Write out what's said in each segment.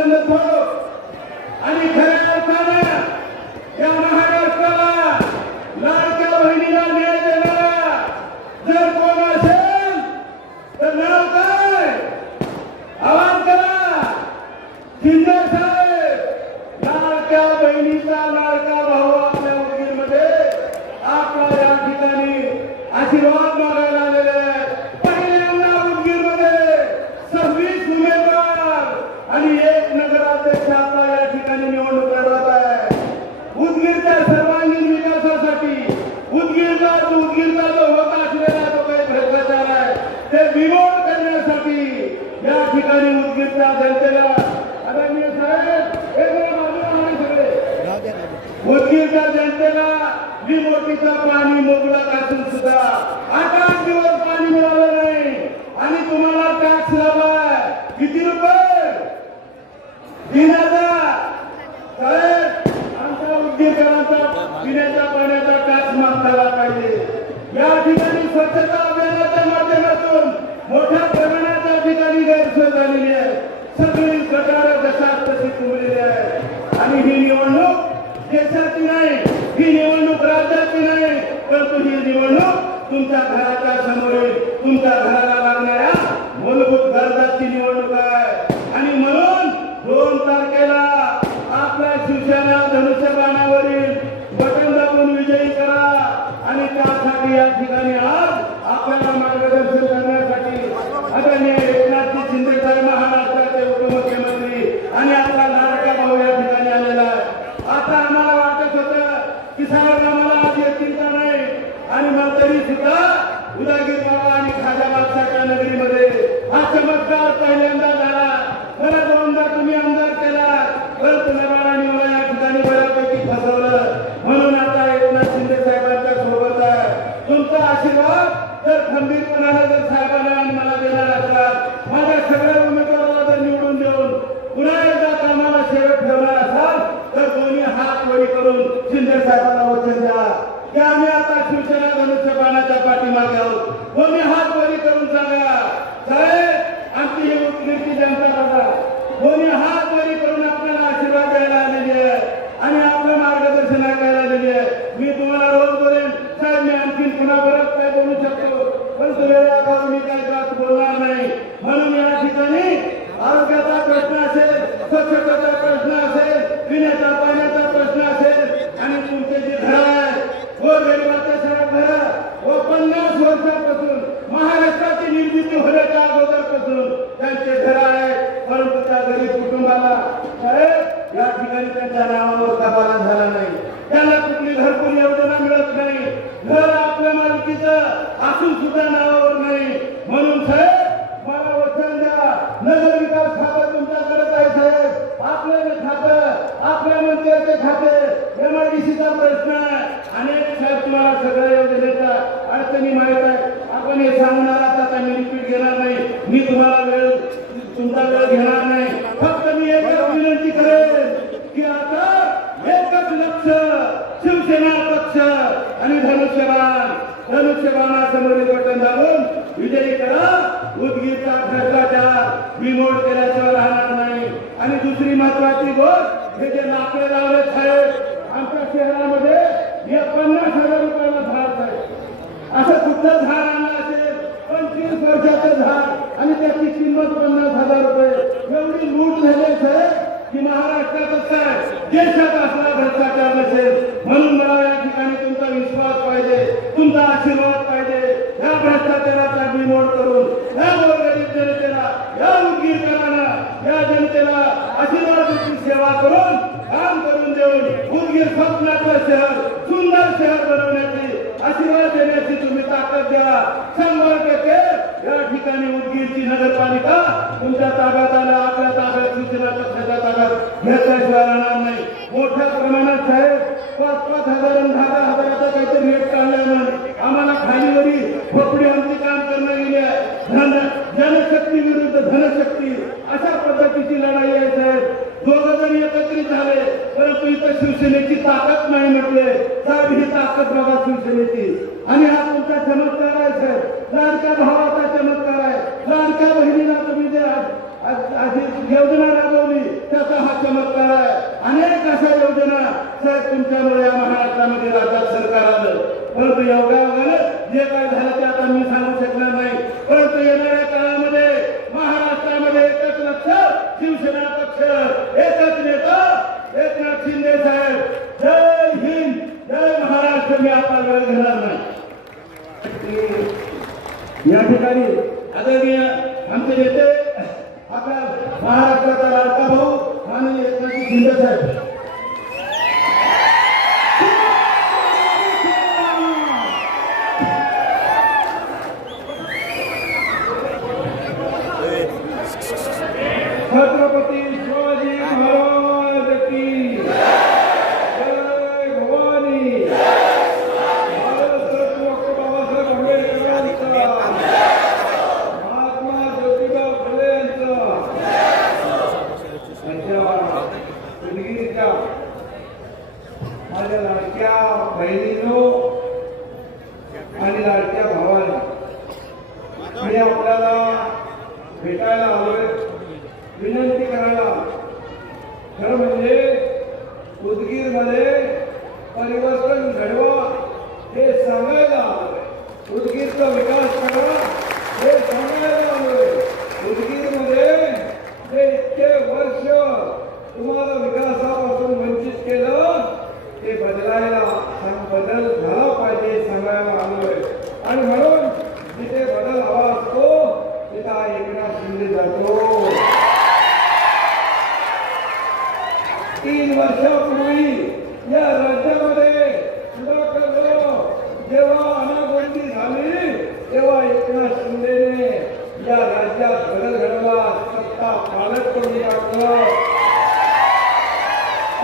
Grande जनतेला निमोटीचं पाणी मोगला असून सुद्धा शिवसेना धनुष्यबाणावरील बटन दाबून विजयी करा. आणि त्यासाठी या ठिकाणी आज आपल्याला मार्गदर्शन करण्यासाठी आता एकनाथजी शिंदे साहेब महाराज करून शिंदे साहेबांना वचन द्या की आम्ही आता शिवसेना धनुष्यबाणाच्या पाठीमागे आहोत. व मी हात बरी करून सांगा साहेब आमची ही उत्कृष्टी जनता बघा. कोणी हात बरी करून आपल्याला आशीर्वाद द्यायला आलेली आहे आणि आपलं मार्गदर्शन ऐकायला आलेली आहे. मी तुम्हाला रोज बोलेन साहेब मी आणखी पुन्हा बरंच काय बोलू शकतो? पण तुम्ही मी काय बोलणार नाही. म्हणून या উত্তীর্ণ হয়ে যান मोठं झाड आणलं असेल पंचवीस वर्षाचं झाड आणि त्याची किंमत पन्नास हजार रुपये. एवढी लूट झाली असेल की महाराष्ट्रातच काय? देशात असला भ्रष्टाचार नसेल. म्हणून मला या ठिकाणी तुमचा विश्वास पाहिजे तुमचा आशीर्वाद पाहिजे. या भ्रष्टाचाराचा बिमोड करून या गोरगरीब जनतेला या उदगीरकरांना या जनतेला आशीर्वादाची सेवा करून काम करून देऊन उदगीर स्वप्नाचं शहर सुंदर शहर बनवण्याची आशीर्वाद देण्याची तुम्ही ताकद द्या. शंभर टक्के या ठिकाणी उदगीरची नगरपालिका तुमच्या ताब्यात आल्या आपल्या ताब्यात सूचना पक्षाच्या ताब्यात. घेतल्याशिवाय राहणार नाही. मोठ्या प्रमाणात साहेब पाच पाच हजार दहा दहा हजाराचा काहीतरी रेट काढलाय म्हणून आम्हाला खालीवरी खोपडी आमची काम करणं गेली आहे. धन जनशक्ती विरुद्ध धनशक्ती. अशा पद्धतीची लढाई आहे साहेब. दोघ जण एकत्रित झाले परंतु इथं शिवसेनेची ताकद नाही म्हटले. साहेब ही ताकद बघा शिवसेनेची. आणि हा तुमचा चमत्कार आहे साहेब लाडक्या भावाचा चमत्कार आहे लाडक्या बहिणीला तुम्ही जे आज- आज- आधी योजना राबवली त्याचा हा चमत्कार आहे अनेक अशा योजना साहेब तुमच्यामुळे या महाराष्ट्रामध्ये राज्यात सरकार आलं परंतु एवढ्या वगैरे जे काय झालं ते आता मी सांगू शकणार नाही परंतु येणाऱ्या काळामध्ये महाराष्ट्रामध्ये एकच लक्ष शिवसेना पक्ष एकच नेता एकनाथ शिंदे साहेब जय हिंद जय महाराष्ट्र मी आता वेळ घेणार नाही या ठिकाणी आदरणीय आमचे नेते आपल्या महाराष्ट्राचा लाडका भाऊ माननीय एकनाथ शिंदे साहेब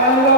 Caramba!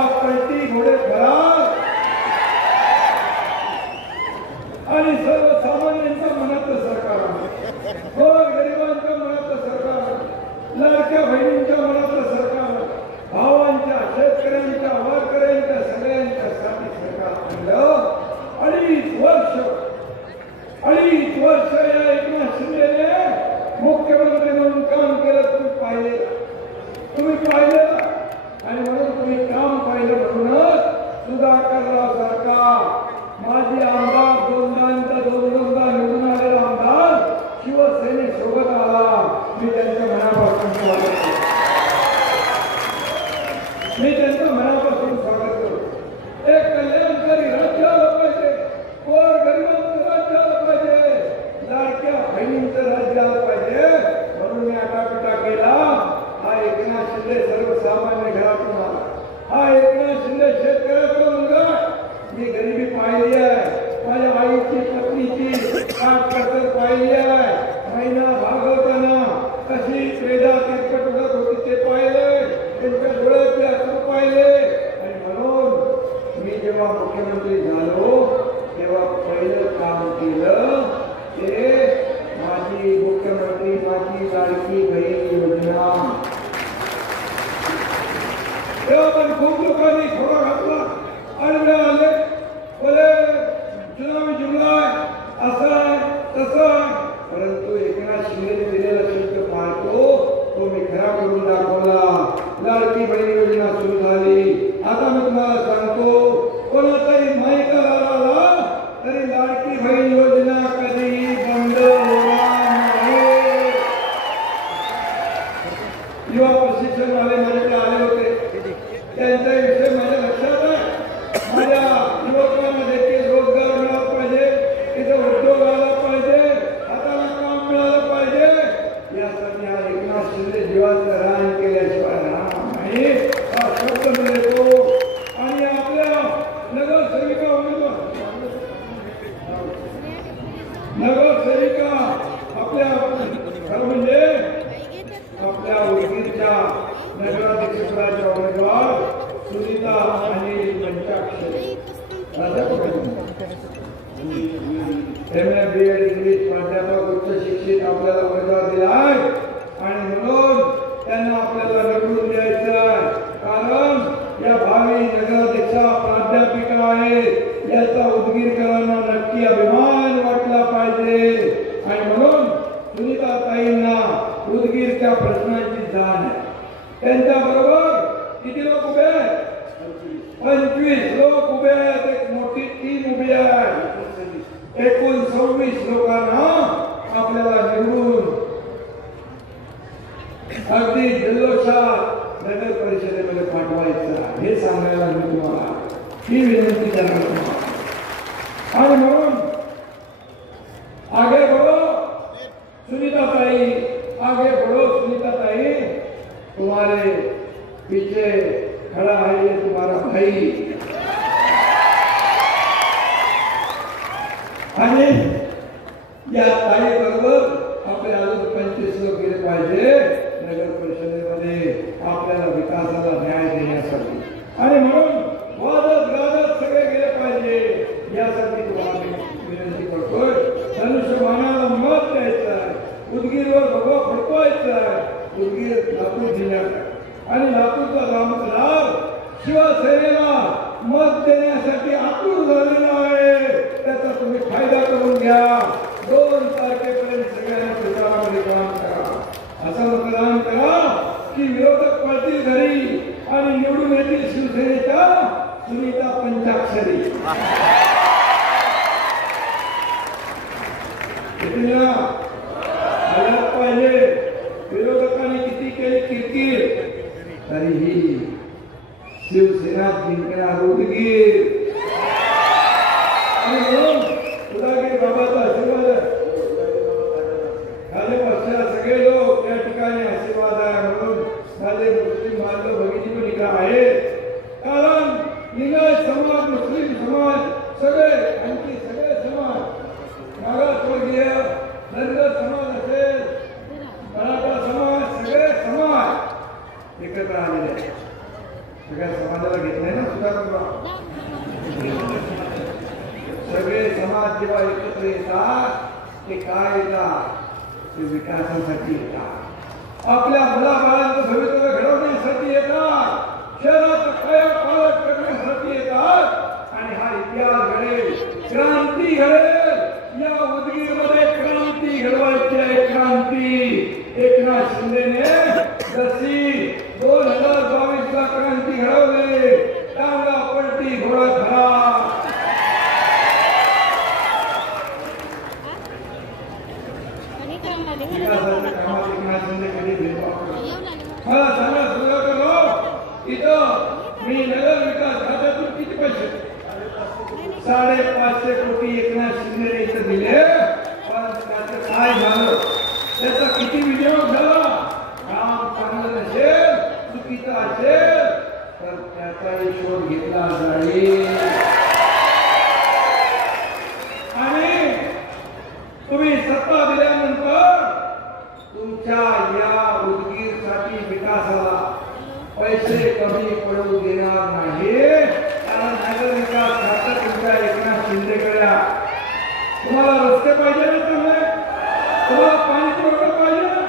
नगरसेविका आपल्या खरं म्हणजे आपल्या उदगीरच्या उमेदवार だ लातूर जिल्ह्यात. आणि लातूरचा रामचराव शिवसेनेला मत देण्यासाठी आतूर झालेला आहे. त्याचा तुम्ही फायदा करून घ्या. दोन तारखेपर्यंत सगळ्यांना प्रचारामध्ये काम करा. असं मतदान करा की विरोधक पळतील घरी आणि निवडून येतील शिवसेनेच्या सुनीता पंचाक्षरी. Yeah. देशात जिंकणार उदगीर त्या ठिकाणी आशीर्वाद आहे म्हणून माझे मुस्लिम बांधव भगिनी पण आहे कारण निगड समाज मुस्लिम समाज सगळे आणखी सगळ्या समाजाला घेतलंय ना सुधारणा सगळे समाज जेव्हा एकत्र येतात ते काय येतात? ते विकासासाठी येतात. आपल्या मुलाबाळांचं भवितव्य घडवण्यासाठी येतात. शहरात काया पालक करण्यासाठी येतात. आणि हा इतिहास रस्ते पाहिजे ना चांगले तुम्हाला पाणी पुरवठा पाहिजे ना?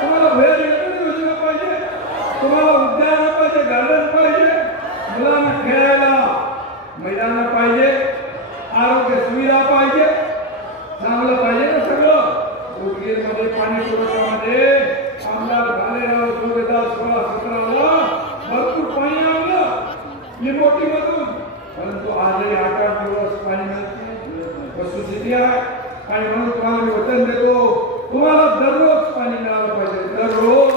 तुम्हाला बाहेर योजना पाहिजे? तुम्हाला उद्यान पाहिजे गार्डन पाहिजे? मुलांना खेळायला मैदान पाहिजे? आरोग्य सुविधा पाहिजे? चांगलं पाहिजे ना सगळं? उदगीरमध्ये पाणी पुरवठ्यामध्ये आमदार भालेराव सुभेदार सोळा सतराला भरपूर पाणी आणलं. लिमोटीमधून परंतु आजही आठ आठ दिवस पाणी मिळत नाही. वस्तुस्थिती आहे. आणि म्हणून तुम्हाला मी वचन देतो तुम्हाला दररोज पाणी मिळालं पाहिजे दररोज।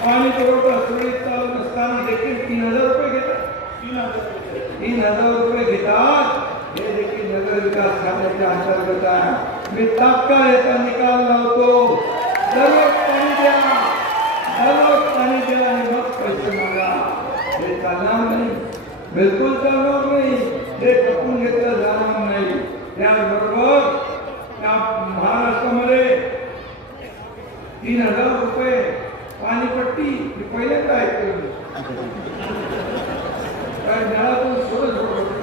पाणी पुरवठा सुरळीत चालू नसताना देखील तीन हज़ार रुपये घेतात तीन हज़ार तीन हज़ार रुपये घेतात हे देखील नगर विकास खात्याच्या अंतर्गत आहे मी तात्काळ याचा निकाल लावतो दररोज पाणी द्या। दररोज पाणी द्या आणि मग पैसे मागा। हे चालणार नाही। बिलकुल चालणार नाही। हे खपून घेतलं जाणार नाही। त्याचबरोबर त्या महाराष्ट्रामध्ये तीन हजार रुपये पाणीपट्टी पहिल्यांदा ऐकलं काय ज्ञानातून सोडत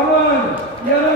Yalın, yalın.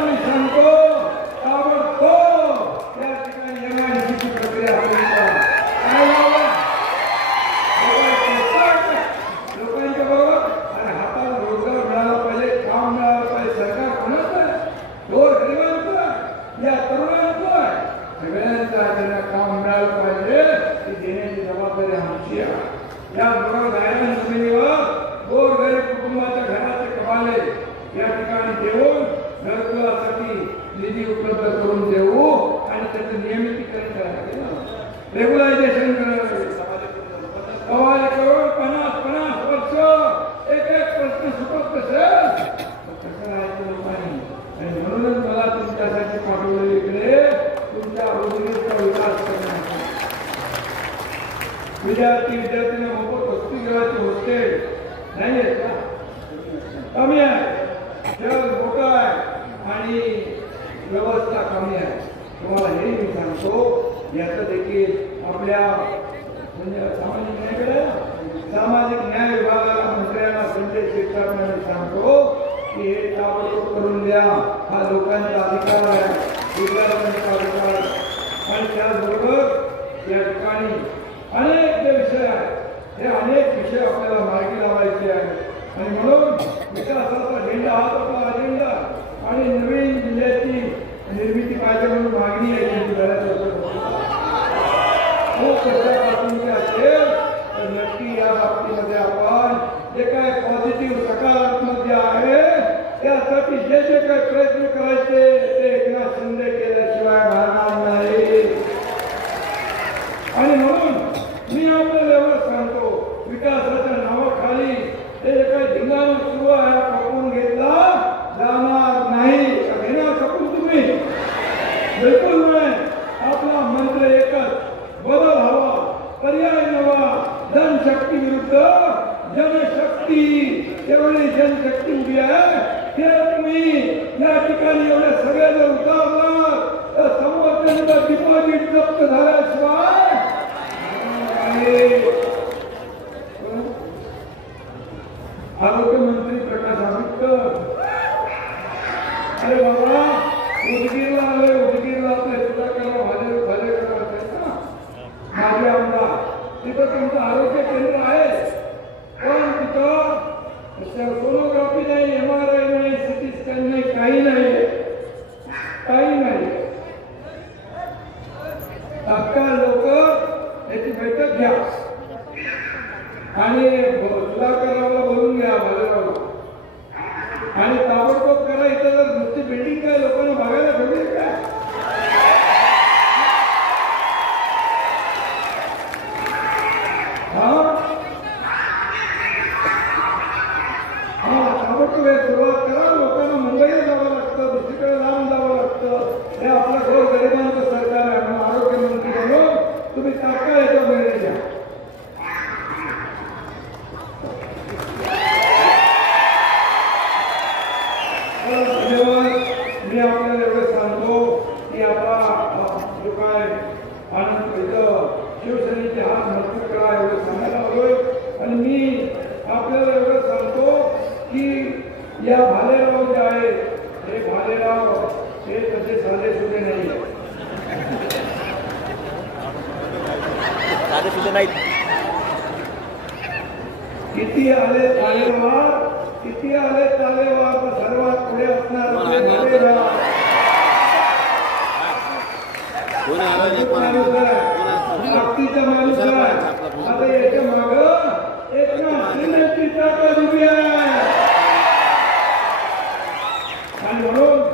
विद्यार्थी विद्यार्थ्यांना मोफत वसतिगृहाचे हॉस्टेल. नाही आहेत का? कमी आहे. जग मोठं आहे आणि व्यवस्था कमी आहे. तुम्हाला हे मी सांगतो याचं देखील आपल्या म्हणजे सामाजिक न्याय सामाजिक न्याय विभागाला मंत्र्यांना संजय शिरसाटने सांगतो की हे ताबडतोब करून द्या. हा लोकांचा अधिकार आहे. विद्यार्थ्यांचा अधिकार आहे. आणि त्याचबरोबर या ठिकाणी अनेक जे विषय आहेत. हे अनेक विषय आपल्याला मार्गी लावायचे आहेत. आणि म्हणून विकासाचा झेंडा हाच आपला अजेंडा आणि नवीन जिल्ह्याची निर्मिती पाहिजे म्हणून मागणी आहे त्यांची बऱ्याच हो, असेल तर नक्की या बाबतीमध्ये आपण जे काय पॉझिटिव्ह सकारात्मक जे आहे त्यासाठी जे जे काही प्रयत्न करायचे ते एकनाथ शिंदे केले. अधिमानी तप्त धारा 어? 어, 저것도 왜 들어? ઇતિહાલે તાલેવાર ઇતિહાલે તાલેવાર ધરવા કુલે અપના રૂપે મળે રહ્યા કોને આવે છે કોને આપતી તમારું સર હવે એક માગ એક ના સિને પિતા રૂપિયા અને બોલો